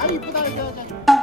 아 이쁘다. 파겐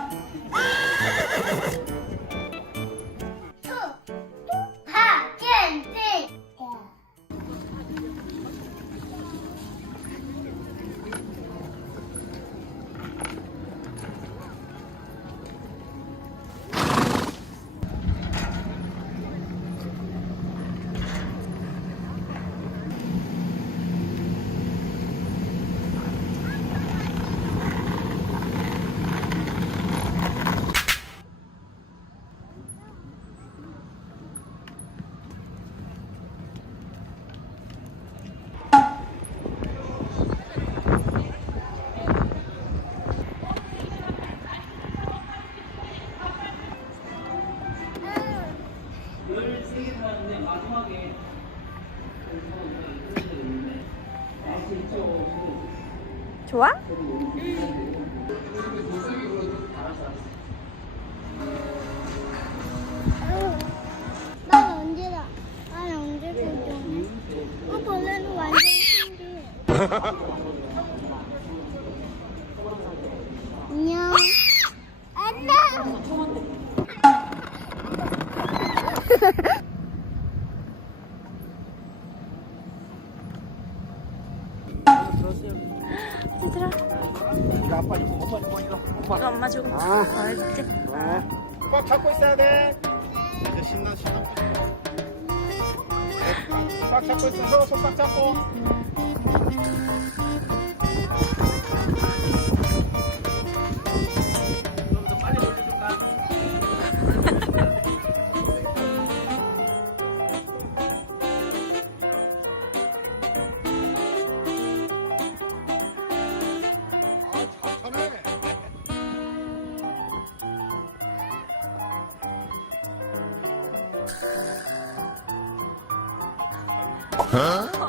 좋아? 난 얘들아 이거 아빠 이거 엄마 이거 이거. 이거 엄마 주고 아. 알겠지? 꽉 잡고 있어야 돼. 이제 신나 신나. 꽉 잡고 있어서 손꽉 잡고. 어,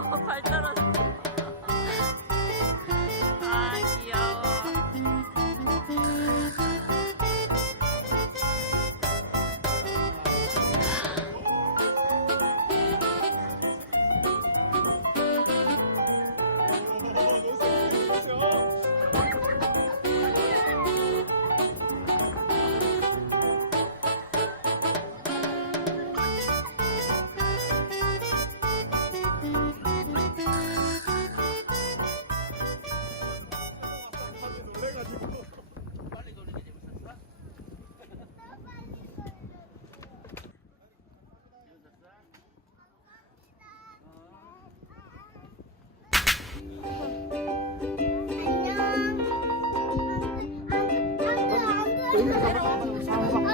어,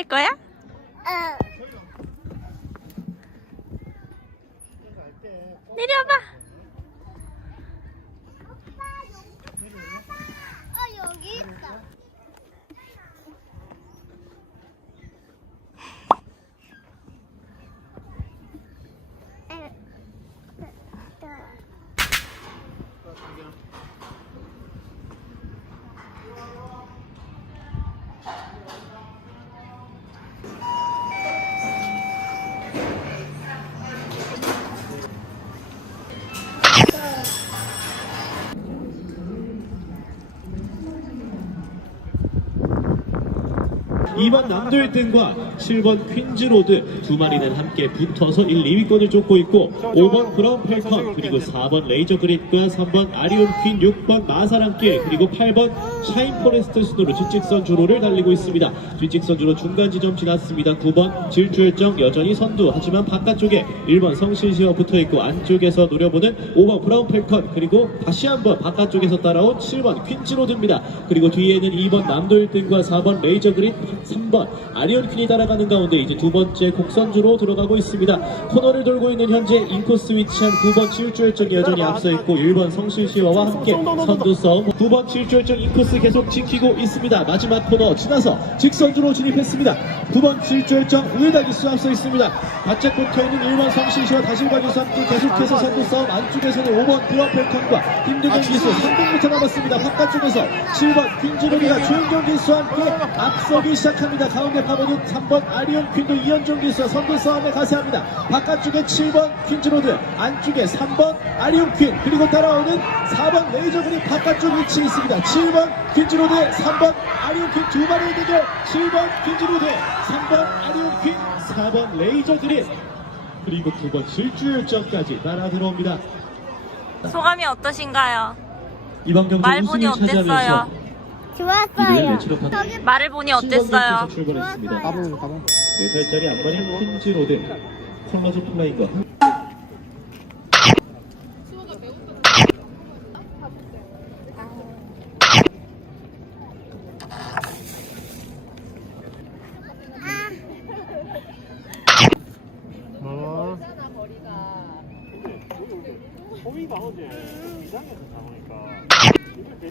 탈 거야? 내려봐 어, 여기 있다. 2번 남도 1등과 7번 퀸즈로드 두 마리는 함께 붙어서 1, 2위권을 쫓고 있고 5번 브라운 펠컨 그리고 4번 레이저 그릿과 3번 아리온 퀸 6번 마사랑길 그리고 8번 샤인 포레스트 순으로 뒷직선 주로를 달리고 있습니다. 뒷직선 주로 중간 지점 지났습니다. 9번 질주열정 여전히 선두 하지만 바깥쪽에 1번 성실시와 붙어있고 안쪽에서 노려보는 5번 브라운 펠컨 그리고 다시 한번 바깥쪽에서 따라온 7번 퀸즈로드입니다. 그리고 뒤에는 2번 남도 1등과 4번 레이저 그린 3번 아리온 퀸이 따라가는 가운데 이제 두 번째 곡선주로 들어가고 있습니다. 코너를 돌고 있는 현재 인코스 위치한 9번 질주열정이 여전히 앞서 있고 1번 성실시와와 함께 선두 싸움 9번 질주열정 인코스 계속 지키고 있습니다. 마지막 코너 지나서 직선주로 진입했습니다. 9번 질주열정 우유다기수 앞서 있습니다. 바짝 붙어있는 1번 성실시와 다시 관유수 함께 계속해서 선두 싸움 안쪽에서는 5번 드와펠컨과 김대경 기수 3등부터 남았습니다. 바깥쪽에서 7번 퀸즈로리가 조은경 기수와 함께 앞서기 시작 합니다. 가운데 파고든 3번 아리온 퀸도 이현종 기수와 선두 싸움에 가세합니다. 바깥쪽에 7번 퀸즈로드 안쪽에 3번 아리온 퀸 그리고 따라오는 4번 레이저 그린 바깥쪽 위치에 있습니다. 7번 퀸즈로드 3번 아리온 퀸 두 마리의 대결 7번 퀸즈로드 3번 아리온 퀸 4번 레이저 그린 그리고 9번 질주열정까지 따라 들어옵니다. 소감이 어떠신가요? 이번 경기 말문이 우승을 어땠어요? 차지하면서 좋았어요. 말을 보니 어땠어요? 출발했습니다. 좋았어요. 4살짜리 앞머리 퀸즈로드 컬러즈 플라잉과 어. 호미가 어제 이장에서 잡으니까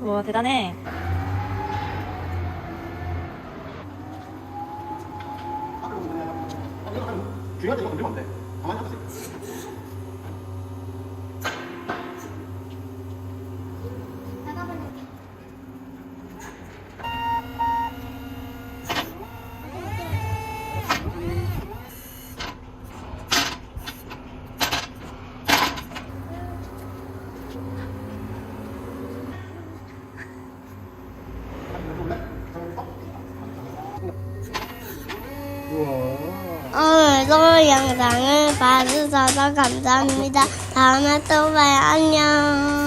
와 대단해. 이거 건드리면 안 돼. 가만히 앉아서. 오늘도 영상을 봐주셔서 감사합니다. 다음에 또 봐요. 안녕.